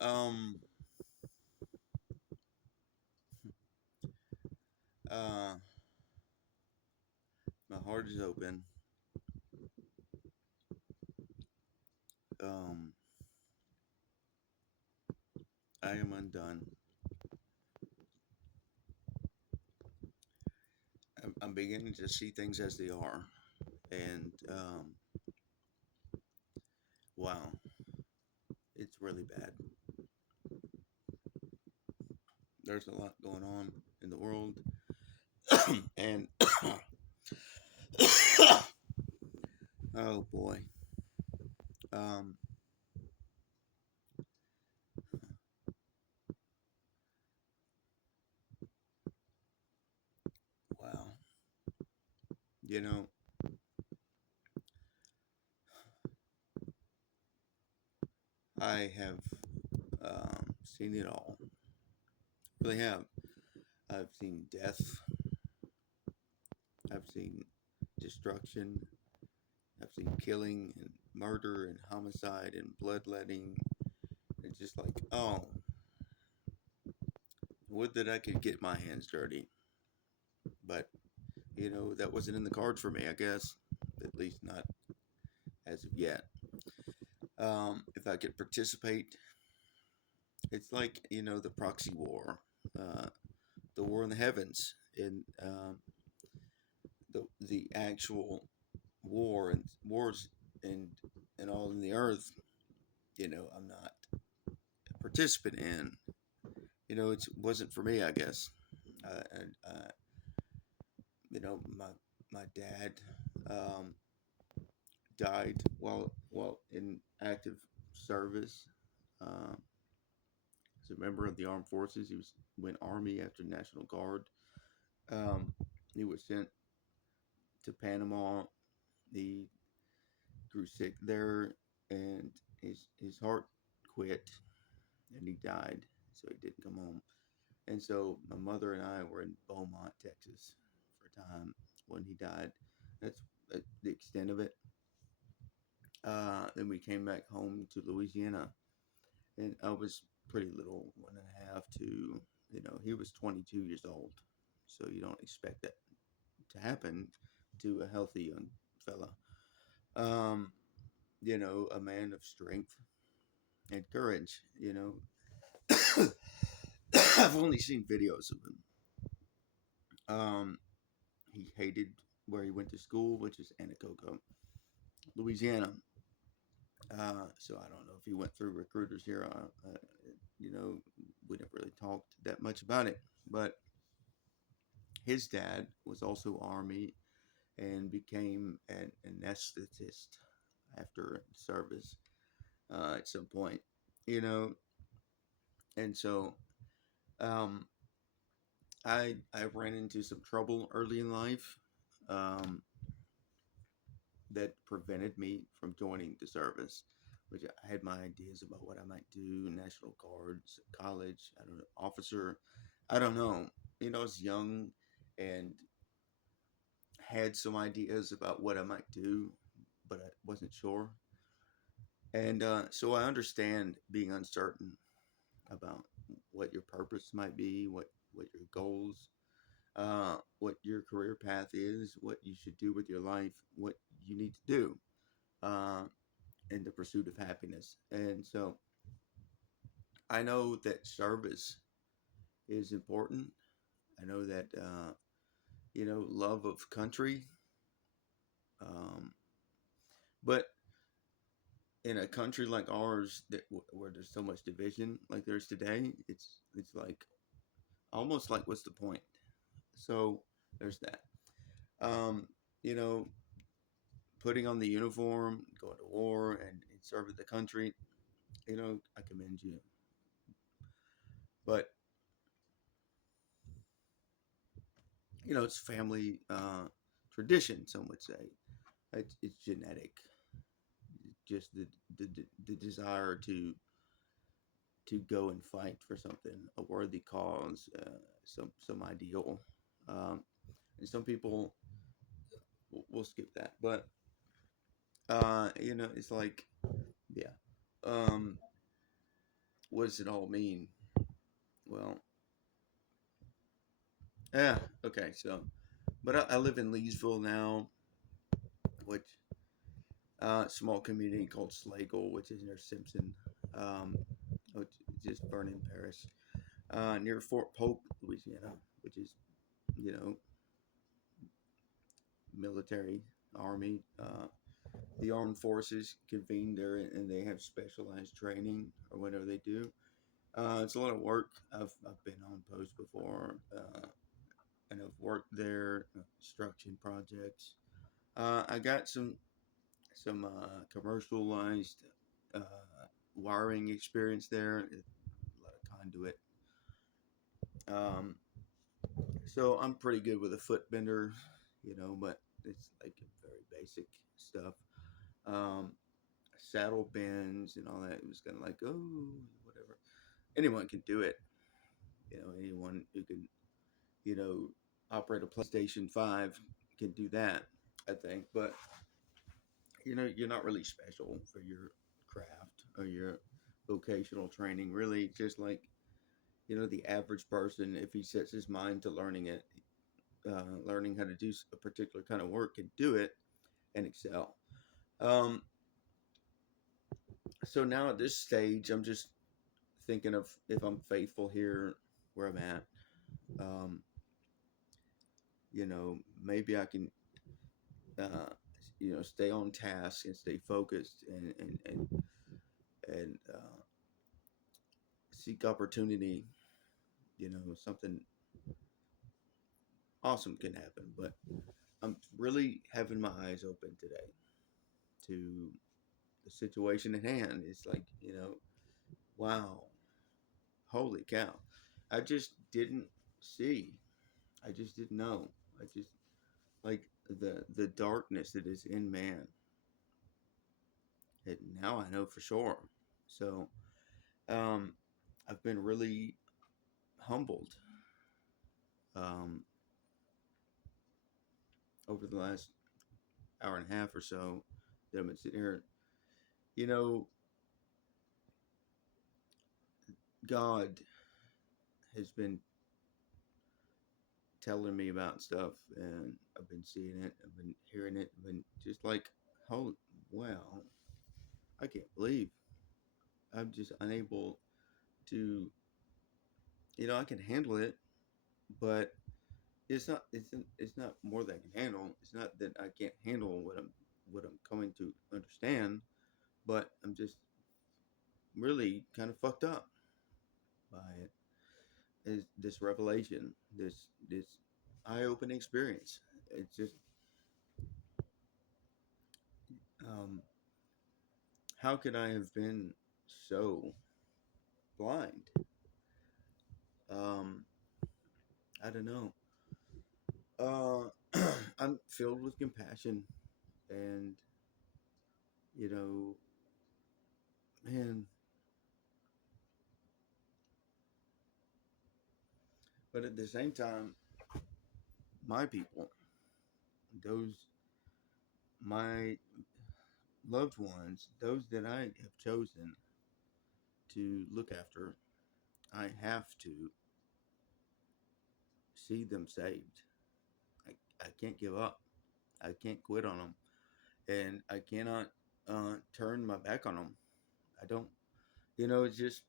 Um, uh, my heart is open. Um, I am undone. I'm beginning to see things as they are, and wow, it's really bad. There's a lot going on in the world, and oh boy, um, wow. You know, I have seen it all. Really have. I've seen death. I've seen destruction. I've seen killing and murder and homicide and bloodletting. It's just like, oh, would that I could get my hands dirty. But, that wasn't in the cards for me, I guess. At least not as of yet. If I could participate, it's like, the proxy war, uh, the war in the heavens, and the actual war and wars and and all in the earth. I'm not a participant in. It wasn't for me, I guess. And my dad um, died while in active service. Um, as a member of the armed forces, he went Army after National Guard. Um, he was sent to Panama. He grew sick there, and his heart quit, and he died. So he didn't come home. And so my mother and I were in Beaumont, Texas, for a time when he died. That's the extent of it. Then we came back home to Louisiana, and I was pretty little, 1.5 to, he was 22 years old. So you don't expect that to happen to a healthy young fella. Um, a man of strength and courage. I've only seen videos of him. He hated where he went to school, which is Anacoco, Louisiana. So I don't know if he went through recruiters here. You know, we never really talked that much about it. But his dad was also Army and became an anesthetist after service at some point. You know, and so um, I ran into some trouble early in life. Um, that prevented me from joining the service, which I had my ideas about what I might do, National Guards, college, I don't know, officer, I don't know. I was young and had some ideas about what I might do, but I wasn't sure. And so I understand being uncertain about what your purpose might be, what your goals, what your career path is, what you should do with your life, what you need to do. Uh, in the pursuit of happiness. And so I know that service is important. I know that, love of country. Um, but in a country like ours, where there's so much division, like there's today, it's like almost like what's the point? So there's that. Um, you know, putting on the uniform, going to war, and serving the country. I commend you. But it's family tradition. Some would say it's genetic. Just the desire to go and fight for something, a worthy cause, some ideal. Um, and some people will skip that, but it's like, yeah. Um, what does it all mean? Well, yeah, okay, so, but I live in Leesville now, which small community called Slagle, which is near Simpson, um, which is just Vernon Parish, near Fort Polk, Louisiana, which is, you know, military, army. The armed forces convene there and they have specialized training or whatever they do. It's a lot of work. I've been on post before, and I've worked there, construction projects. I got some commercialized uh, wiring experience there, a lot of conduit. Um, so I'm pretty good with a foot bender, but it's like very basic stuff. Um, Saddle bends and all that. It was kind of like, oh, whatever. Anyone can do it. Anyone who can, you know, operate a PlayStation 5 can do that, I think. But, you're not really special for your craft or your vocational training. Really, just like, the average person, if he sets his mind to learning it, learning how to do a particular kind of work, can do it and excel. Um, so now at this stage, I'm just thinking of if I'm faithful here where I'm at. Um, maybe I can, uh, stay on task and stay focused and seek opportunity. Something awesome can happen. But I'm really having my eyes open today to the situation at hand. It's like, wow, holy cow. I just didn't see. I just didn't know. I just like the darkness that is in man. It, now I know for sure. So, um, I've been really humbled um, over the last hour and a half or so that I've been sitting here. You know, God has been telling me about stuff, and I've been seeing it, I've been hearing it, I've been just like, oh, wow, I can't believe I'm just unable to, I can handle it, but it's not more than I can handle. It's not that I can't handle what I'm coming to understand, but I'm just really kind of fucked up by it. Is this revelation, this eye-opening experience? It's just, um, how could I have been so blind? Um, I don't know. I'm filled with compassion, and you know, man. But at the same time, my people, those my loved ones, those that I have chosen to look after, I have to see them saved. I can't give up. I can't quit on them, and I cannot turn my back on them. I don't. It's just